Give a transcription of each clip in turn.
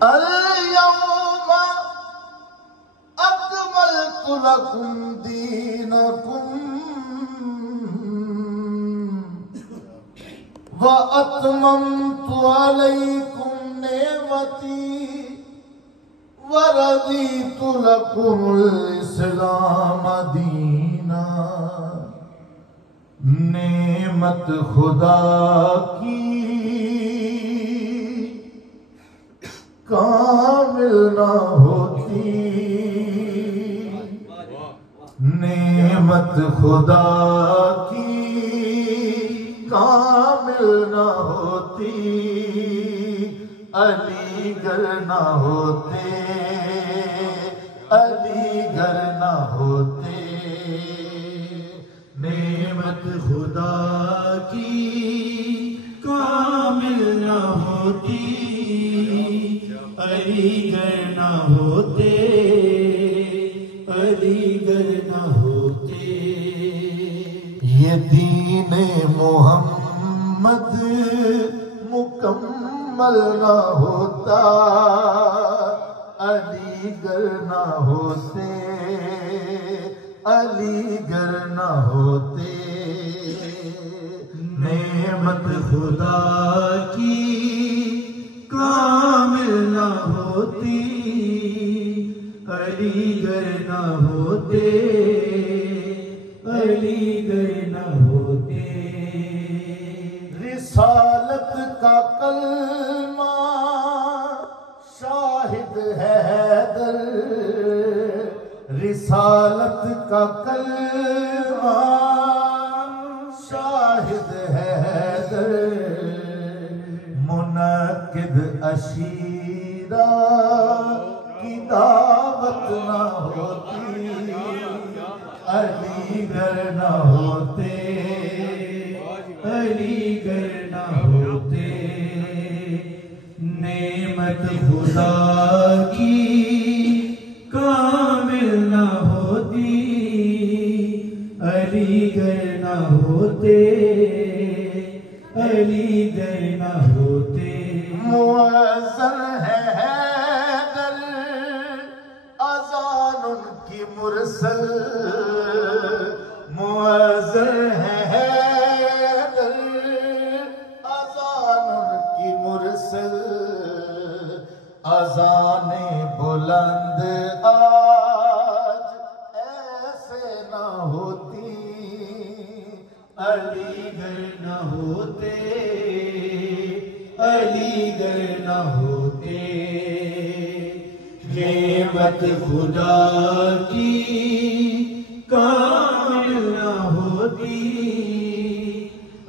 अल-यौम अकमलतु लकुम दीनकुम व अतममतु अलैकुम नेमती व रदीतु लकुमुल इस्लाम दीना। नेमत खुदा की कामिल ना होती, नेमत खुदा की कामिल ना होती, अलीगढ़ ना होते, अलीगढ़ ना होते। नेमत खुदा की कामिल ना होती, अलीगढ़ ना होते, अलीगढ़ ना होते। ये दीन मोहम्मद मुकम्मल ना होता, अलीगढ़ ना होते, अलीगढ़ ना होते। नेमत खुदा की कामिल ना होती, अलीगढ़ ना होते, अलीगढ़ ना होते। रिसालत का कलमा शाहिद है हैदर, रिसालत का कलमा शाहिद है हैदर। मुनक्किद अशीरा की दावत ना होती, अलीगढ़ ना होते, अलीगढ़ ना होते। नेमत खुदा की कामिल ना होती, अलीगढ़ ना होते, अलीगढ़ ना होते। मुअज़्ज़न है हैदर अज़ान उनकी मुरसल, मुअज़्ज़न है हैदर अज़ान उनकी मुरसल। अज़ाने बुलंद आज ऐसे ना होती, अलीगढ़ ना होते, अलीगढ़ ना होते। नेमत खुदा की कामिल ना होती,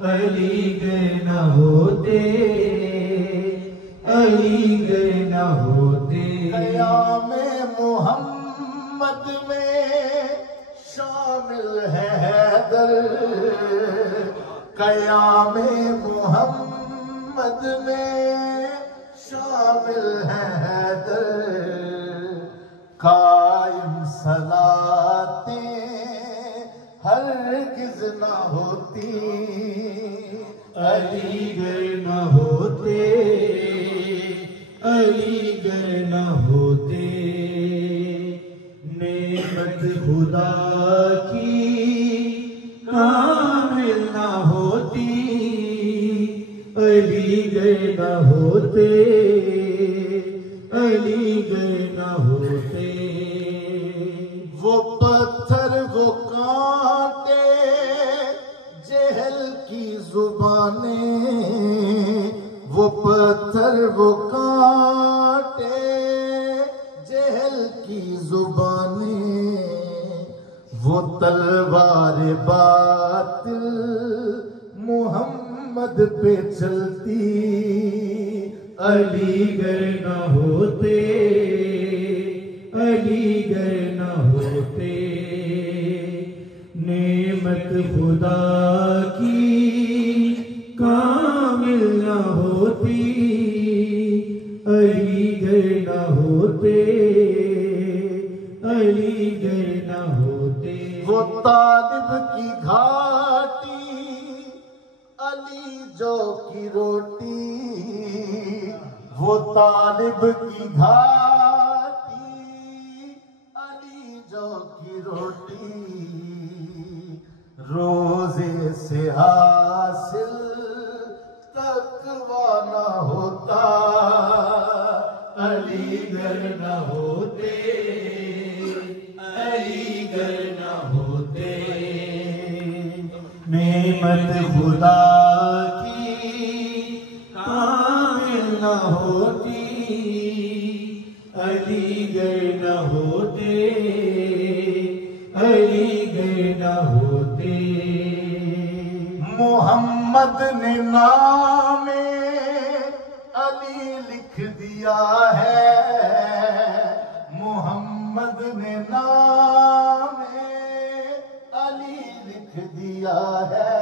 अलीगढ़ ना होते, अलीगढ़ ना होते। क़यामे मोहम्मद में शामिल है हैदर, क़यामे मोहम्मद में शामिल है हैदर। कायम सलाते हरगिज़ ना होती, अलीगढ़ ना होते, अलीगढ़ ना होते। नेमत खुदा की कामिल ना होती, अलीगढ़ ना होते, अलीगढ़ ना होते। वो पत्थर वो कांटे जहल की जुबानें, वो पत्थर वो कांटे जहल की जुबानें। वो तलवार बातिल मोहम्मद पे चलती, अलीगढ़ ना होते, अलीगढ़ ना होते। नेमत खुदा की कामिल ना होती, अलीगढ़ ना होते, अलीगढ़ ना होते। वो तालिब की घाटी अली जो की रोटी, वो तालिब की घाटी अली जो की रोटी रोजे से हासिल तकवा न होता अलीगढ़ न होते, अलीगढ़ न होते, नेमत खुदा की कामिल न होती, अलीगढ़ न होते, अलीगढ़ न होते। मोहम्मद ने नामे अली लिख दिया है, मोहम्मद ने नामे अली लिख दिया है।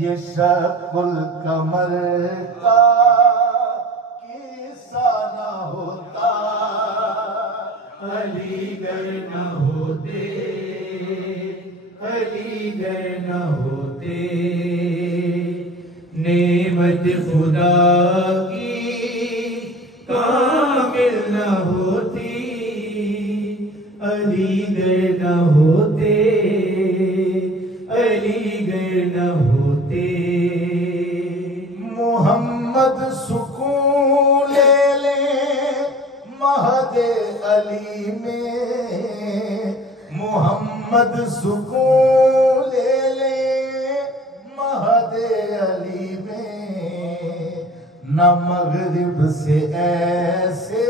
ये शकुल कमर का किस्सा न होता अलीगढ़ न होते, अलीगढ़ न होते, नेमत खुदा की कामिल न होती, अलीगढ़ न होते, अलीगढ़ न होते। मोहम्मद सुकून ले ले महदे अली में, मोहम्मद सुकून ले ले महदे अली में। न मगरिब से ऐसे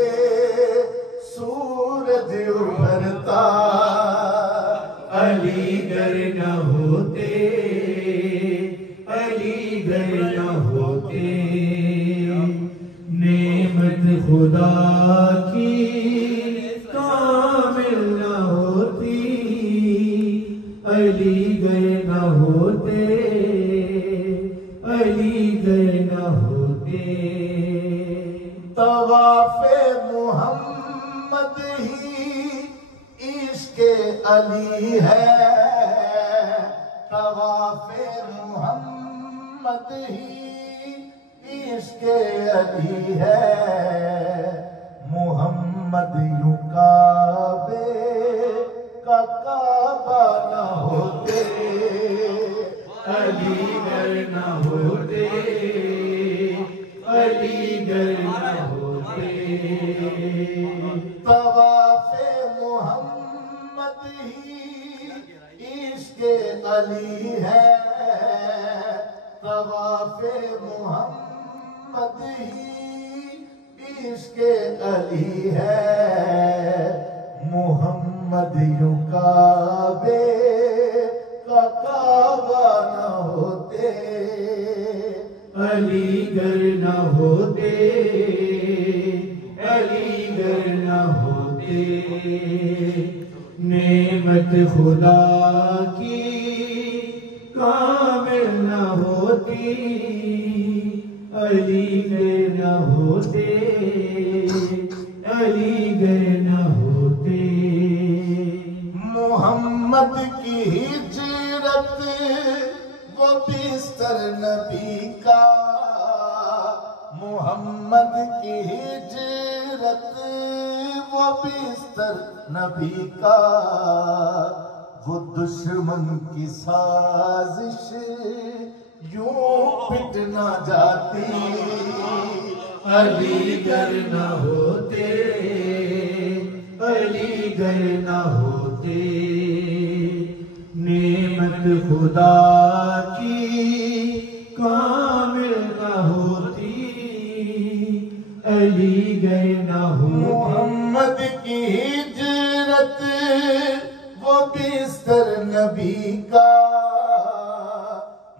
सूरज उभरता अलीगढ़ न होते, अलीगढ़ न होते, नेमत खुदा की कामिल न होती, अलीगढ़ न होते, अलीगढ़ न होते। तवाफ़े मोहम्मद ही इश्क़े अली है, तवाफ़े मोहम्मद ही इश्क़े अली है। मोहम्मद यूं काबे का काबा न होते, अलीगढ़ न होते, अलीगढ़ न होते। तवाफ़े मोहम्मद ही इश्क़े अली है, तवाफ़े मोहम्मद ही इश्क़े अली है। मोहम्मद यूं काबे का काबा न होते, अलीगढ़ न होते, अलीगढ़ न होते, नेमत खुदा की कामिल न होती, अलीगढ़ न होते, अलीगढ़ न होते। मोहम्मद की हिजरत वो बिस्तर नबी का, मोहम्मद की हिजरत वो बिस्तर नबी का। वो दुश्मन की साजिश यूं पिट न जाती, अलीगढ़ न होते, अलीगढ़ न होते, नेमत खुदा की कामिल न होती, अलीगढ़ न होते। मोहम्मद की हिजरत वो बिस्तर नबी का,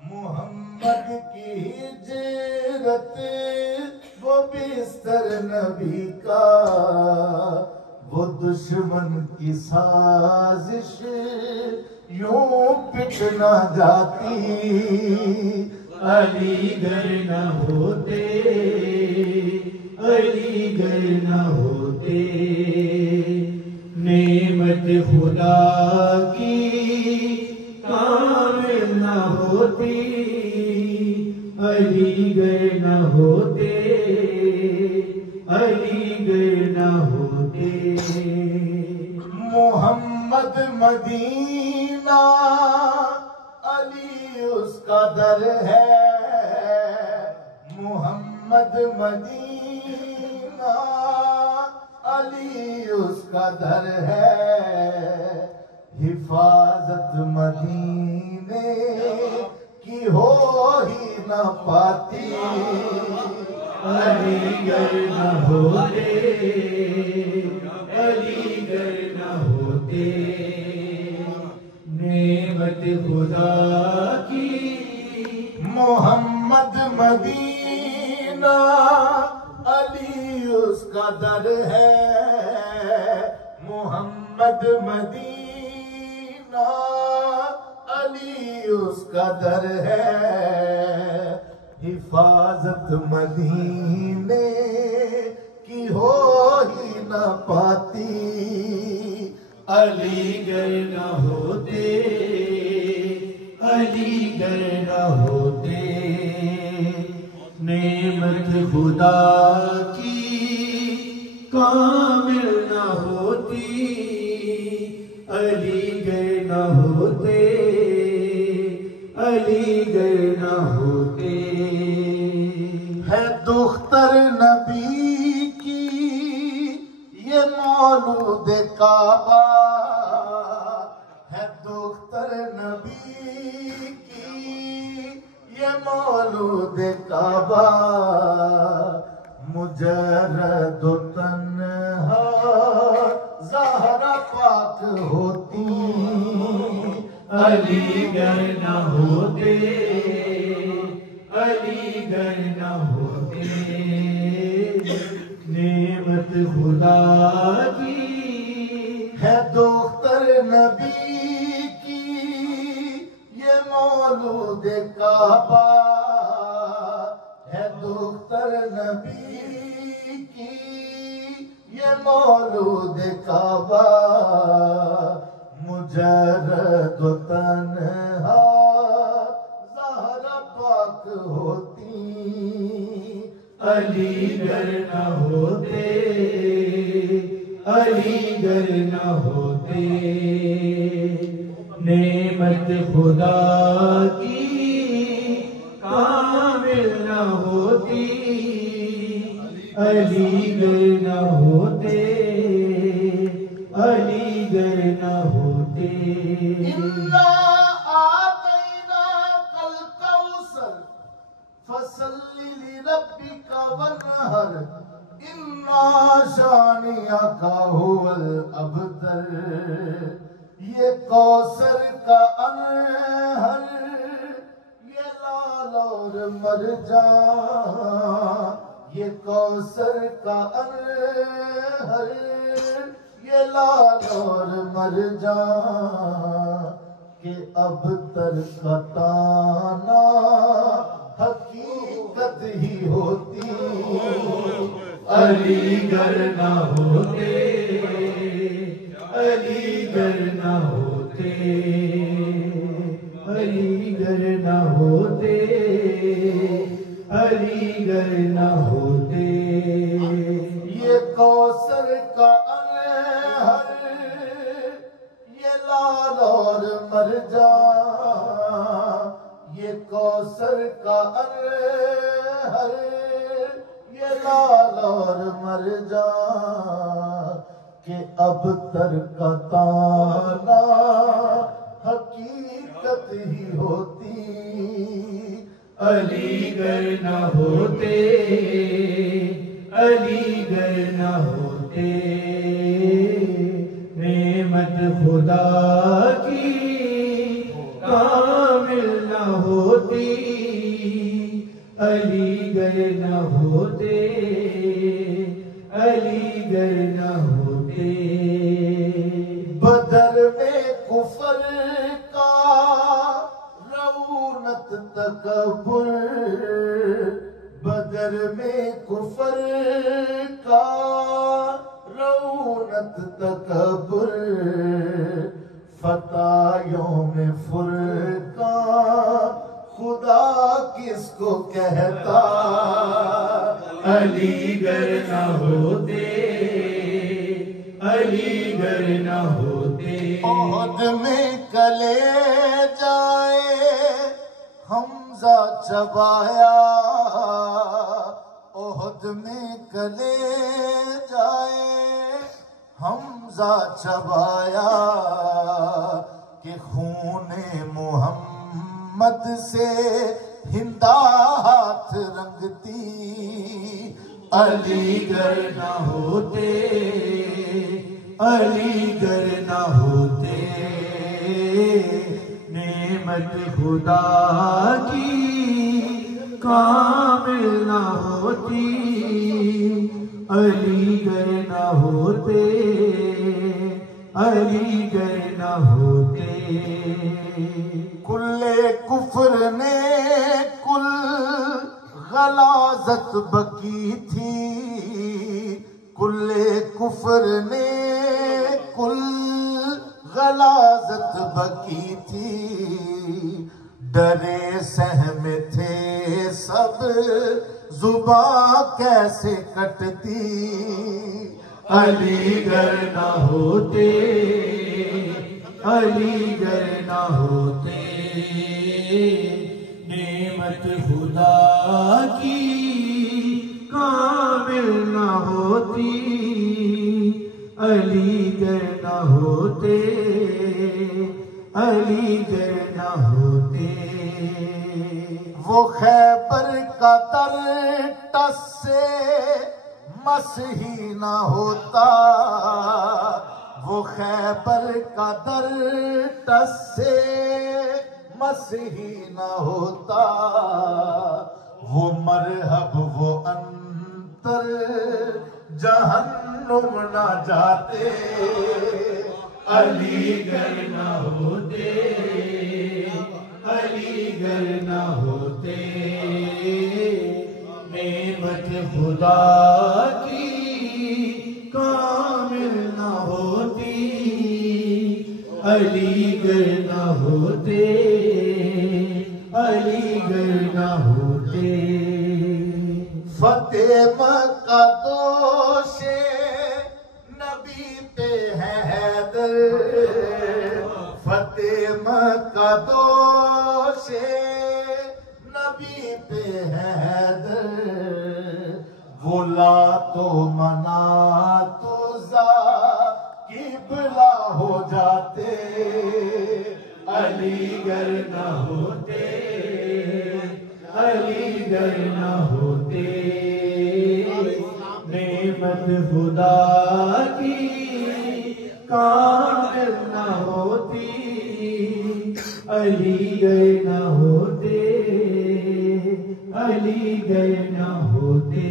मोहम्मद की हिजरत वो बिस्तर नबी का। वो दुश्मन की साजिश यूं पिट न जाती, अलीगढ़ न होते, अलीगढ़ न होते, नेमत खुदा की कामिल न होती, अलीगढ़ न होते, अलीगढ़ न होते। मोहम्मद मदीना अली उसका दर है। मोहम्मद मदीना अली उसका दर है। हिफाजत मदीने की हो ही न पाती। अलीगढ़ न होते, अलीगढ़ न होते। नेमत खुदा की मोहम्मद मदीना अली उसका दर है। मोहम्मद मदीना अली उसका दर है। हिफाजत मदीने की हो ही न पाती। अलीगढ़ न होते, अलीगढ़ न होते। नेमत खुदा की कामिल न होती। अलीगढ़ न होते, अलीगढ़ न होते। है दुख्तर नबी की ये मौलूद काबा। है दुख्तर नबी की ये मौलूद काबा। मुजर्रद तन्हा ज़हरा पाक होती। अलीगढ़ न होते, अलीगढ़ न होते। नेमत खुदा की है दुख्तर नबी की ये मौलूद काबा। है दुख्तर नबी की ये मौलूद काबा। मुजर्रद तन्हा ज़हरा पाक होती। अलीगढ़ न होते, अलीगढ़ न होते। नेमत खुदा की कामिल न होती। अलीगढ़ न होते, अलीगढ़ न होते। इन्ना आतैना कल कौसर फसल्लि लिरब्बिका वन्हर। इन्ना शानिअका हुवल अबतर। ये कौसर का अनहर ये लाल और मरजान। ये कौसर का अनहर ये लाल और मरजान। के अबतर का ताना हकीकत ही होती। अलीगढ़ न होते, अलीगढ़ न होते। अलीगढ़ न होते, अलीगढ़ न होते। ये कौसर का अनहर ये लाल और मरजान। ये कौसर का अनहर ये लाल और मरजान। के अबतर का ताना हकीकत ही होती। अलीगढ़ न होते, अलीगढ़ न होते। नेमत खुदा की कामिल न होती। अलीगढ़ न होते, अलीगढ़ न होते। बदर में कुफर का रऊनत तकब्बुर। बदर में कुफर का रऊनत तकब्बुर। फतायों में फुरकान खुदा किसको कहता। अलीगढ़ न होते, अलीगढ़ न होते। ओहद में कले जाए हमजा चबाया, ओहद में कले जाए हमजा चबाया, कि खूने मोहम्मद से हिंदा हाथ रंगती, अलीगढ़ न होते, अलीगढ़ न होते। नेमत खुदा की कामिल न होती, अलीगढ़ न होते, अलीगढ़ न होते। कुल्ले कुफ्र ने कुल गलाजत बकी थी, कुल्ले कुफ्र ने कुल गलाजत बकी थी। डरे सहम थे सब जुबां कैसे कटती, अलीगढ़ न होते, अलीगढ़ न होते। नेमत खुदा की कामिल न होती, अलीगढ़ न होते, अलीगढ़ न होते। वो खैबर का तर टस से मसही न होता, वो खैबर का दर टस से मसही न होता। वो मरहब वो अंतर जहन्नुम न जाते, अलीगढ़ न होते, अलीगढ़ न होते। नेमत खुदा की कामिल न होती, अलीगढ़ न होते, अलीगढ़ न होते। फतेह मक्का दोषे नबी पे है हैदर, फतेह मक्का दोषे नबी पे है हैदर। वो ला तो मना तो जा किबला हो जाते, अलीगढ़ न होते, अलीगढ़ न होते। नेमत खुदा की कामिल न होती, अलीगढ़ न होते, अलीगढ़ न होते।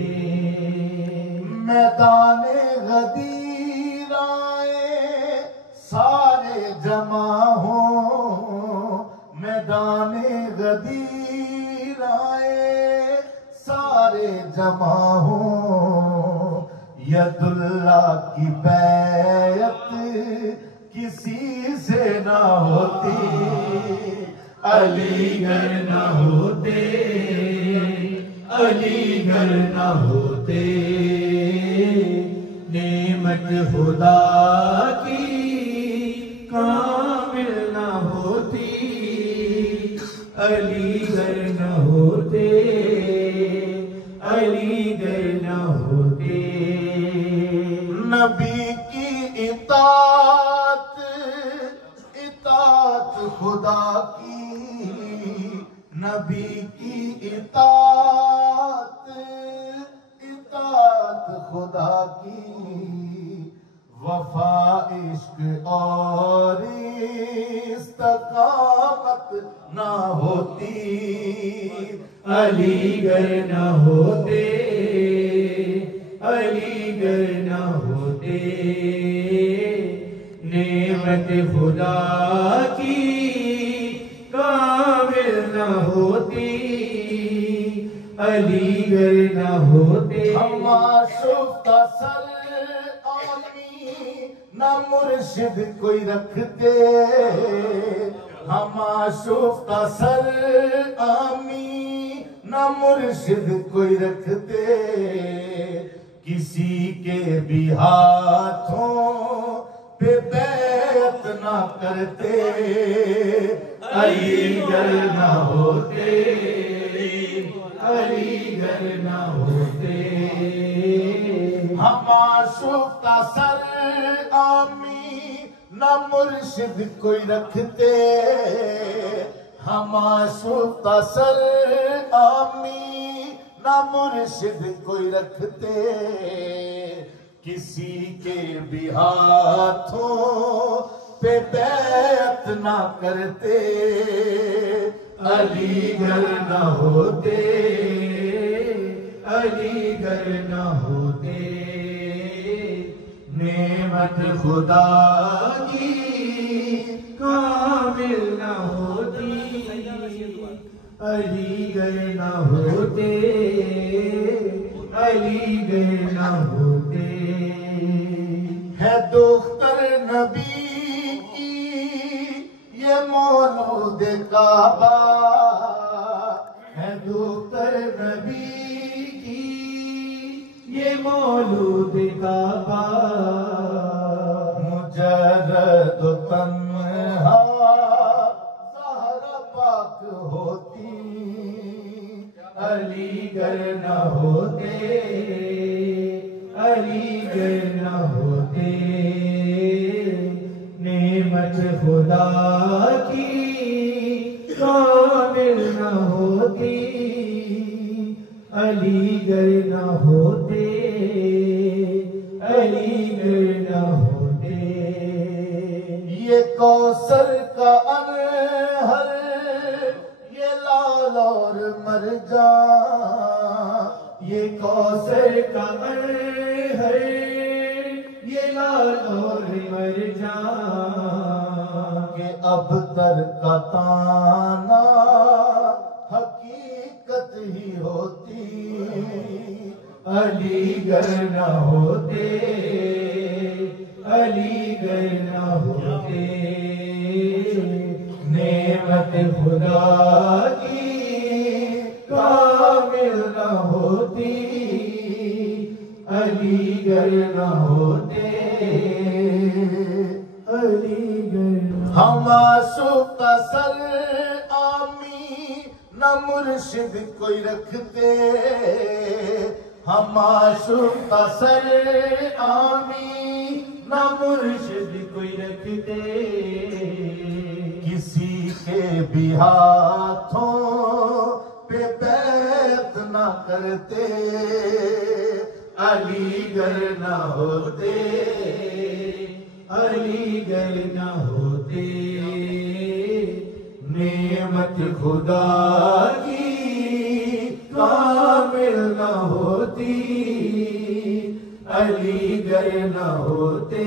मैदाने गदीर आए सारे जमा हो, मैदाने गदीर आए सारे जमा हो। यदुल्ला की बैयत किसी से ना होती, अलीगढ़ न होते, अलीगढ़ न होते। नेमत खुदा की कामिल न होती, अलीगढ़ न होते, अलीगढ़ न होते। नबी की इताअत इताअत खुदा की, नबी की इताअत इताअत खुदा की। वफा इश्क और इस्तकामत ना होती, अलीगढ़ न होते, अलीगढ़ न होते। नेमत खुदा की कामिल न होती, अलीगढ़ न होते। हम माशूक का सर आमी न मुर्शिद कोई रखते, हम माशूक का सर आमी न मुर्शिद कोई रखते। किसी के भी हाथों पे बैत ना करते, अलीगढ़ ना होते, अलीगढ़ ना होते। हम आशूक का सर आमी ना मुर्शिद कोई रखते, हम आशूक का सर आमी ना मुर्शिद कोई रखते, किसी के भी हाथों पे बैत ना करते, अलीगढ़ ना होते, अलीगढ़ ना होते। नेमत खुदा की कामिल ना होती, अलीगढ़ ना होते, अलीगढ़ ना होते। है दुख्तर नबी की ये मौलूद काबा, है दुख्तर नबी की ये मौलूद काबा, मुजर्रद तन्हा ज़हरा पाक होती, अलीगढ़ न होते, अलीगढ़ न होते। नेमत खुदा की कामिल न होती, अलीगढ़ न होते, अलीगढ़ न होते। ये कौसर का अनहर ये लाल और मरजान, ये कौसर का अनहर ये लाल और मरजान, के अब तर का ताना हकीकत ही होती, अलीगढ़ न होते, अलीगढ़ न होते। नेमत खुदा की कामिल न होती, अलीगढ़ न होते, अलीगढ़ न। हम आशूक का सर आमी न मुर्शिद कोई रखते, हम आशूक का सर आमी न मुर्शिद कोई रखते, किसी के भी हाथों पे बैत न करते, अलीगढ़ न होते, अलीगढ़ न होते। नेमत खुदा की कामिल न होती, अलीगढ़ न होते।